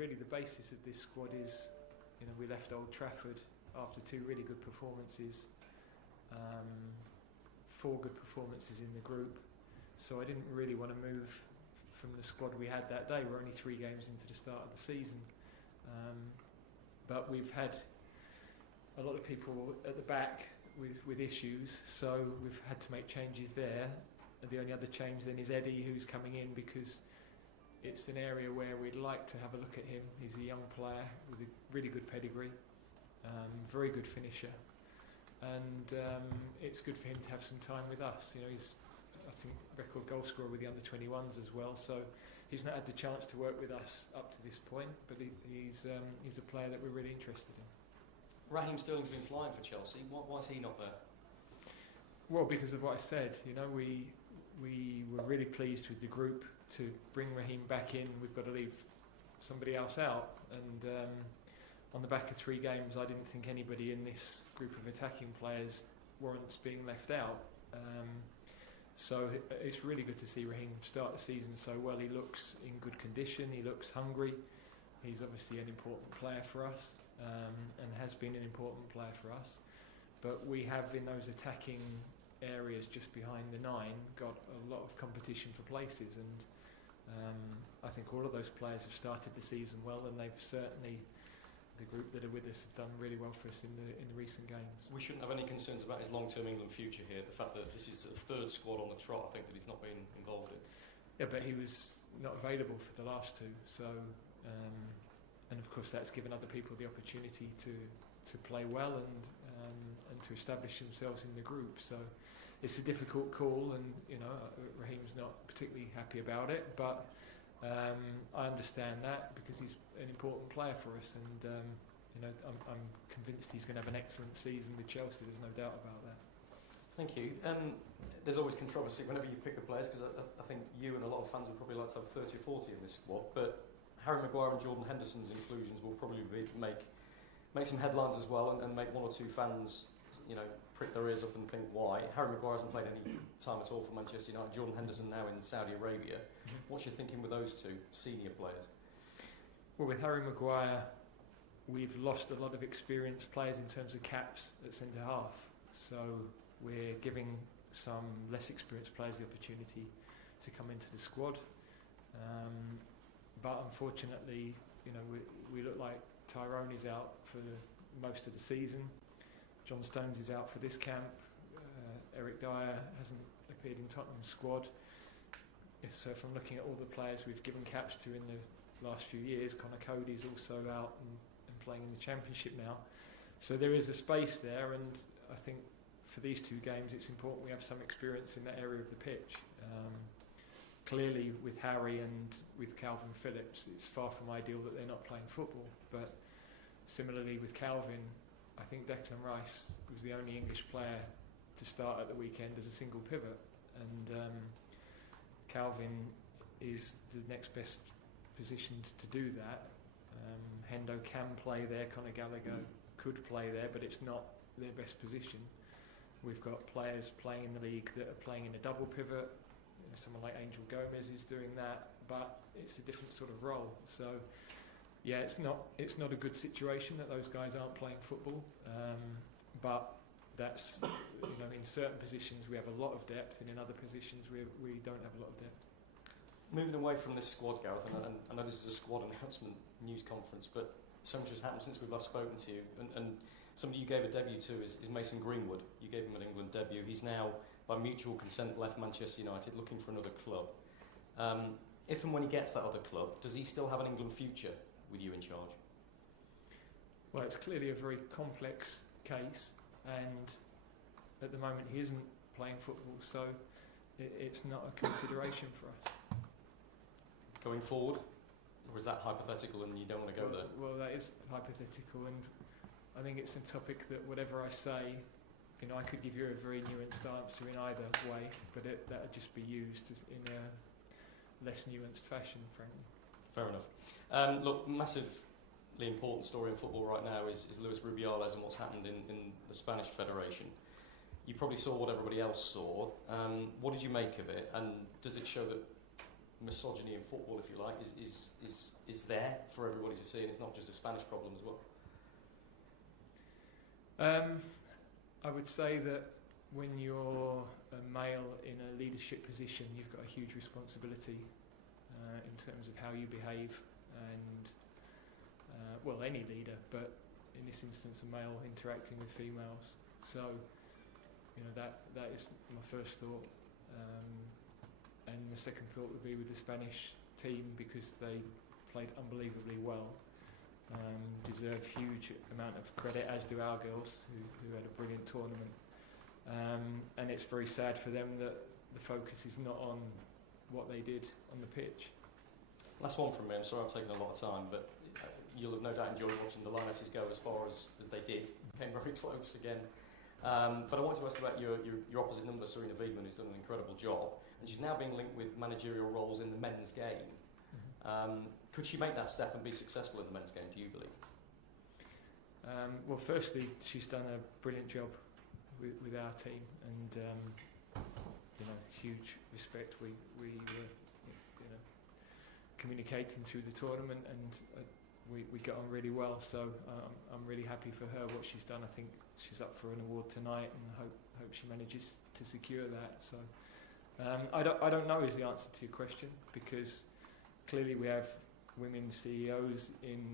really the basis of this squad is, we left Old Trafford after 2 really good performances, 4 good performances in the group. So I didn't really want to move from the squad we had that day. We're only 3 games into the start of the season. But we've had a lot of people at the back with issues, so we've had to make changes there. And the only other change then is Eddie, who's coming in because it's an area where we'd like to have a look at him. He's a young player with a really good pedigree, very good finisher, and it's good for him to have some time with us. He's, I think, record goal scorer with the under-21s as well, so he's not had the chance to work with us up to this point, but he's a player that we're really interested in. Raheem Sterling's been flying for Chelsea. Why is he not there? Well, because of what I said. We were really pleased with the group to bring Raheem back in. We've got to leave somebody else out, and on the back of 3 games, I didn't think anybody in this group of attacking players warrants being left out. So it's really good to see Raheem start the season so well. He looks in good condition. He looks hungry. He's obviously an important player for us, and has been an important player for us. But we have, in those attacking areas just behind the 9, got a lot of competition for places, and I think all of those players have started the season well, and they've certainly, the group that are with us, have done really well for us in the recent games. We shouldn't have any concerns about his long-term England future here. The fact that this is the 3rd squad on the trot, I think, that he's not been involved in. Yeah, but he was not available for the last 2, so and of course that's given other people the opportunity to play well and to establish themselves in the group. So it's a difficult call, and Raheem's not particularly happy about it, but I understand that because he's an important player for us, and I'm convinced he's going to have an excellent season with Chelsea. There's no doubt about that. Thank you. There's always controversy whenever you pick the players, because I think you and a lot of fans would probably like to have 30 or 40 in this squad, but Harry Maguire and Jordan Henderson's inclusions will probably make some headlines as well, and make 1 or 2 fans prick their ears up and think why. Harry Maguire hasn't played any time at all for Manchester United. Jordan Henderson now in Saudi Arabia. Mm-hmm. What's your thinking with those 2 senior players? Well, with Harry Maguire, we've lost a lot of experienced players in terms of caps at centre half, so we're giving some less experienced players the opportunity to come into the squad. But unfortunately, we look like Tyrone is out for most of the season. John Stones is out for this camp. Eric Dyer hasn't appeared in Tottenham's squad. So if I'm looking at all the players we've given caps to in the last few years, Connor Cody's also out and playing in the Championship now. So there is a space there, and I think for these 2 games it's important we have some experience in that area of the pitch. Clearly with Harry and with Calvin Phillips, it's far from ideal that they're not playing football, but similarly with Calvin, I think Declan Rice was the only English player to start at the weekend as a single pivot, and Calvin is the next best positioned to do that. Hendo can play there, Conor Gallagher could play there, but it's not their best position. We've got players playing in the league that are playing in a double pivot. Someone like Angel Gomez is doing that, but it's a different sort of role. So yeah, it's not a good situation that those guys aren't playing football, but that's, in certain positions we have a lot of depth, and in other positions we don't have a lot of depth. Moving away from this squad, Gareth, and I know this is a squad announcement news conference, but so much has happened since we've last spoken to you, and somebody you gave a debut to is Mason Greenwood. You gave him an England debut. He's now, by mutual consent, left Manchester United looking for another club. If and when he gets that other club, does he still have an England future with you in charge? Well, it's clearly a very complex case, and at the moment he isn't playing football, so it's not a consideration for us. Going forward? Or is that hypothetical and you don't want to go there? Well, that is hypothetical, and I think it's a topic that whatever I say, I could give you a very nuanced answer in either way, but that would just be used in a less nuanced fashion, frankly. Fair enough. Look, massively important story in football right now is Luis Rubiales and what's happened in the Spanish Federation. You probably saw what everybody else saw. What did you make of it, and does it show that misogyny in football, if you like, is there for everybody to see, and it's not just a Spanish problem as well? I would say that when you're a male in a leadership position, you've got a huge responsibility in terms of how you behave, and well, any leader, but in this instance, a male interacting with females. So, you know, that is my first thought, and my second thought would be with the Spanish team, because they played unbelievably well. Deserve huge amount of credit, as do our girls, who had a brilliant tournament. And it's very sad for them that the focus is not on what they did on the pitch. Last one from me. I'm sorry I'm taking a lot of time, but you'll have no doubt enjoyed watching the Lionesses go as far as they did. Came very close again. But I wanted to ask about your opposite number, Serena Wiedmann, who's done an incredible job, and she's now being linked with managerial roles in the men's game. Could she make that step and be successful in the men's game, do you believe? Well, firstly, she's done a brilliant job with our team, and you know, huge respect. We were, you know, communicating through the tournament, and we got on really well. So I'm really happy for her, what she's done. I think she's up for an award tonight, and hope she manages to secure that. So I don't know is the answer to your question, because clearly we have women CEOs in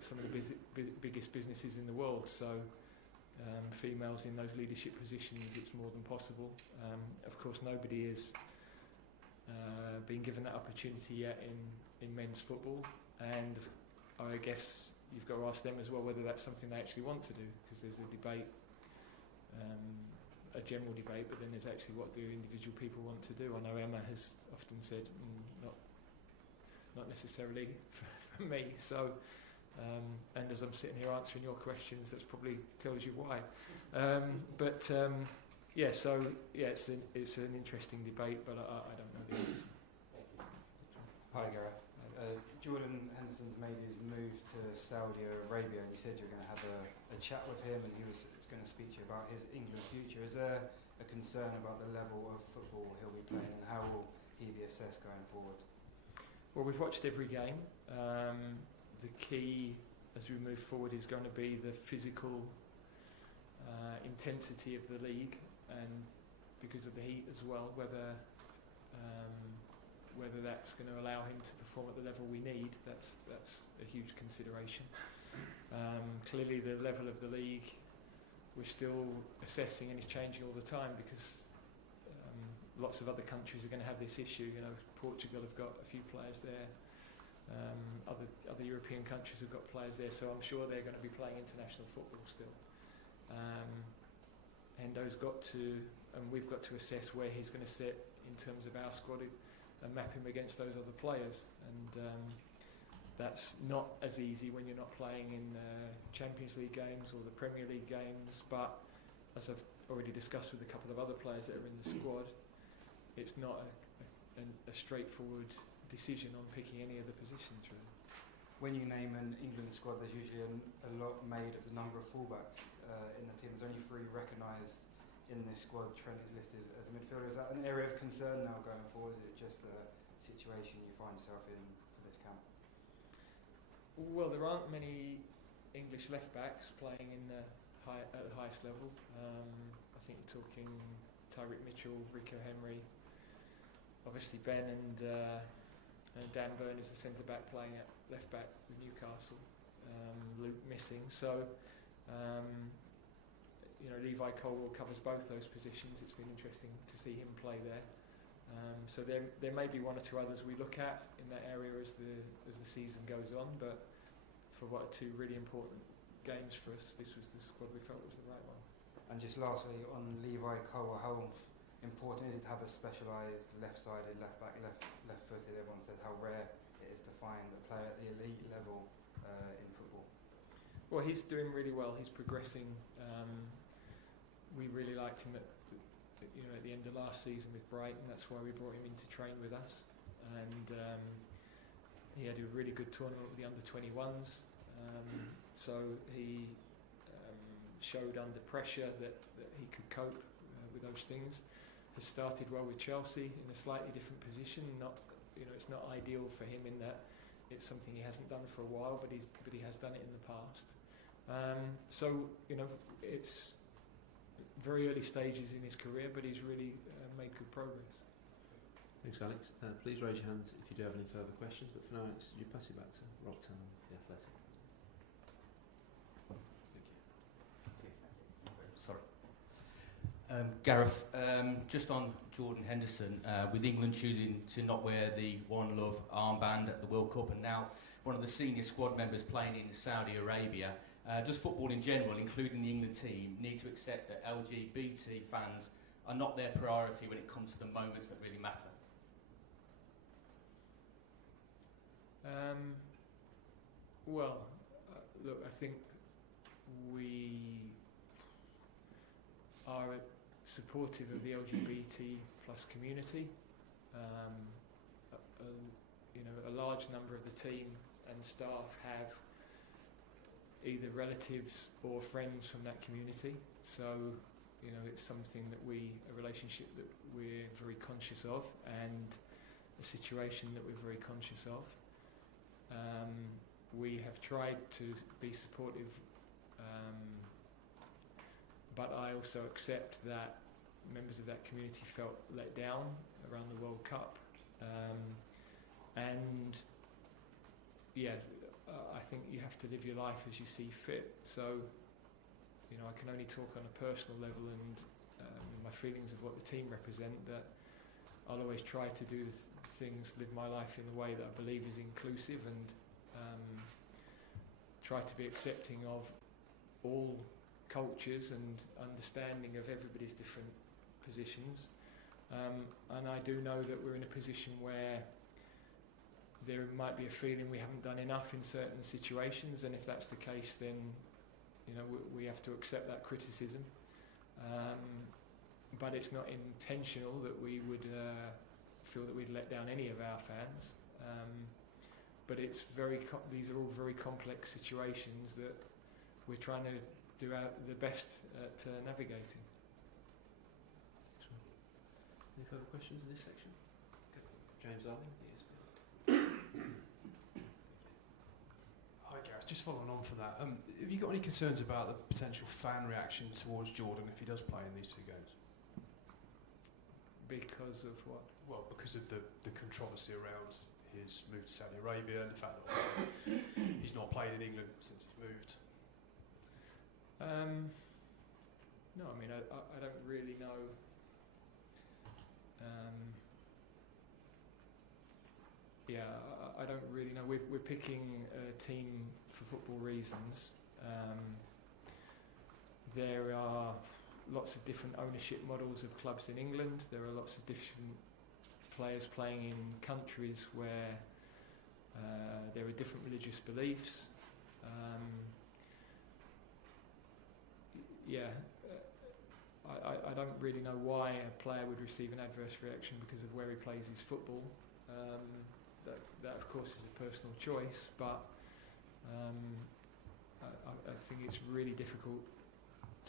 some of the biggest businesses in the world. So females in those leadership positions, it's more than possible. Of course, nobody has been given that opportunity yet in men's football, and I guess you've got to ask them as well whether that's something they actually want to do, because there's a debate, a general debate, but then there's actually what do individual people want to do. I know Emma has often said not necessarily for me. So and as I'm sitting here answering your questions, that probably tells you why. Yeah, so yeah, it's an interesting debate, but I don't know the answer. Hi, Gareth. Jordan Henderson's made his move to Saudi Arabia, and you said you were going to have a chat with him, and he was going to speak to you about his England future. Is there a concern about the level of football he'll be playing, and how will he be assessed going forward? Well, we've watched every game. The key as we move forward is going to be the physical intensity of the league, and because of the heat as well, whether that's going to allow him to perform at the level we need, that's a huge consideration. Clearly the level of the league we're still assessing, and it's changing all the time, because lots of other countries are going to have this issue. You know, Portugal have got a few players there. Other European countries have got players there, so I'm sure they're going to be playing international football still. Hendo's got to, and we've got to assess where he's going to sit in terms of our squad and map him against those other players. And that's not as easy when you're not playing in Champions League games or the Premier League games. But as I've already discussed with a couple of other players that are in the squad, it's not a straightforward decision on picking any of the positions, really. When you name an England squad, there's usually a lot made of the number of fullbacks in the team. There's only 3 recognised in this squad. Trent is listed as a midfielder. Is that an area of concern now going forward? Is it just a situation you find yourself in for this camp? Well, there aren't many English left-backs playing at the highest level. I think you're talking Tyreek Mitchell, Rico Henry, obviously Ben and Dan Burn is the centre-back playing at left-back with Newcastle. Luke missing. So, you know, Levi Colwell covers both those positions. It's been interesting to see him play there. So there may be 1 or 2 others we look at in that area as the season goes on. But for what are 2 really important games for us, this was the squad we felt was the right one. And just lastly, on Levi Colwell, how important is it to have a specialised left-sided left-back, left-footed? Everyone says how rare it is to find a player at the elite level in football. Well, he's doing really well. He's progressing. We really liked him at the end of last season with Brighton. That's why we brought him in to train with us. And he had a really good tournament with the under-21s. So he showed under pressure that he could cope with those things. has started well with Chelsea in a slightly different position. It's not ideal for him in that it's something he hasn't done for a while, but he has done it in the past. It's very early stages in his career, but he's really made good progress. Thanks, Alex. Please raise your hand if you do have any further questions, but for now, you pass it back to Rocktown, the Athletic. Sorry. Gareth, just on Jordan Henderson, with England choosing to not wear the One Love armband at the World Cup, and now one of the senior squad members playing in Saudi Arabia, does football in general, including the England team, need to accept that LGBT fans are not their priority when it comes to the moments that really matter? Look, I think we are supportive of the LGBT plus community. A large number of the team and staff have either relatives or friends from that community. So, it's something that a relationship that we're very conscious of, and a situation that we're very conscious of. We have tried to be supportive, but I also accept that members of that community felt let down around the World Cup. I think you have to live your life as you see fit. So, I can only talk on a personal level and my feelings of what the team represent, that I'll always try to do things, live my life in a way that I believe is inclusive, and try to be accepting of all cultures and understanding of everybody's different positions. And I do know that we're in a position where there might be a feeling we haven't done enough in certain situations, and if that's the case, then we have to accept that criticism. But it's not intentional that we would feel that we'd let down any of our fans. But it's these are all very complex situations that we're trying to do the best at navigating. Any further questions in this section? James Arling, yes. Hi Gareth, just following on from that, have you got any concerns about the potential fan reaction towards Jordan if he does play in these two games? Because of what? Well, because of the controversy around his move to Saudi Arabia and the fact that obviously he's not played in England since he's moved. No, I mean, I don't really know. I don't really know. We're picking a team for football reasons. There are lots of different ownership models of clubs in England. There are lots of different players playing in countries where there are different religious beliefs. I don't really know why a player would receive an adverse reaction because of where he plays his football. That of course is a personal choice, but I think it's really difficult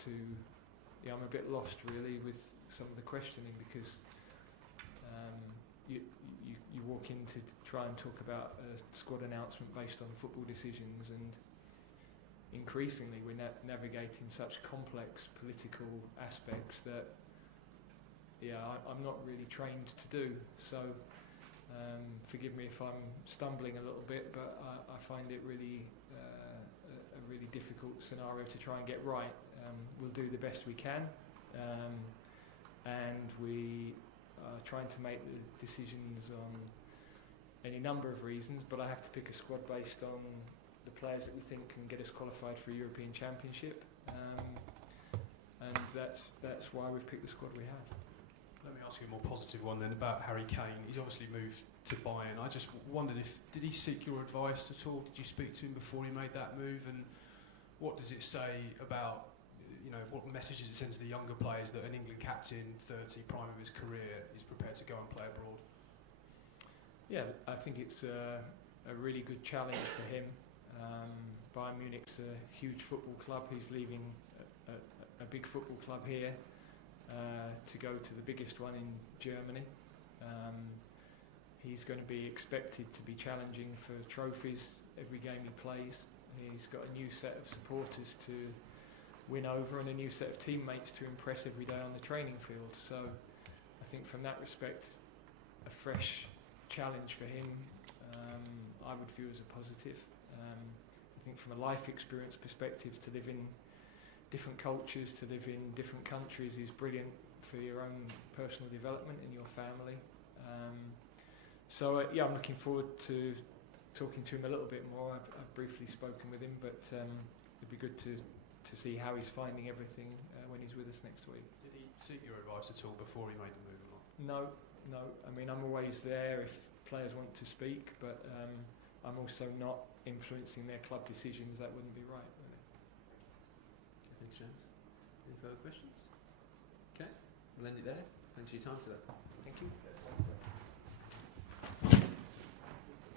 to. I'm a bit lost really with some of the questioning, because you walk in to try and talk about a squad announcement based on football decisions, and increasingly we're navigating such complex political aspects that I'm not really trained to do. So forgive me if I'm stumbling a little bit, but I find it really a really difficult scenario to try and get right. We'll do the best we can, and we are trying to make the decisions on any number of reasons, but I have to pick a squad based on the players that we think can get us qualified for a European Championship, and that's why we've picked the squad we have. Let me ask you a more positive one then about Harry Kane. He's obviously moved to Bayern. I just wondered did he seek your advice at all? Did you speak to him before he made that move? And what does it say about, what messages it sends to the younger players that an England captain, 30, prime of his career, is prepared to go and play abroad? Yeah, I think it's a really good challenge for him. Bayern Munich's a huge football club. He's leaving a big football club here. to go to the biggest one in Germany. He's going to be expected to be challenging for trophies every game he plays. He's got a new set of supporters to win over and a new set of teammates to impress every day on the training field. So I think from that respect, a fresh challenge for him, I would view as a positive. I think from a life experience perspective, to live in different cultures, to live in different countries is brilliant for your own personal development in your family. So I'm looking forward to talking to him a little bit more. I've briefly spoken with him, but it'd be good to see how he's finding everything when he's with us next week. Did he seek your advice at all before he made the move or not? No. I mean, I'm always there if players want to speak, but I'm also not influencing their club decisions. That wouldn't be right, really. Thanks, James. Any further questions? Okay, we'll end it there. Thanks for your time today. Thank you.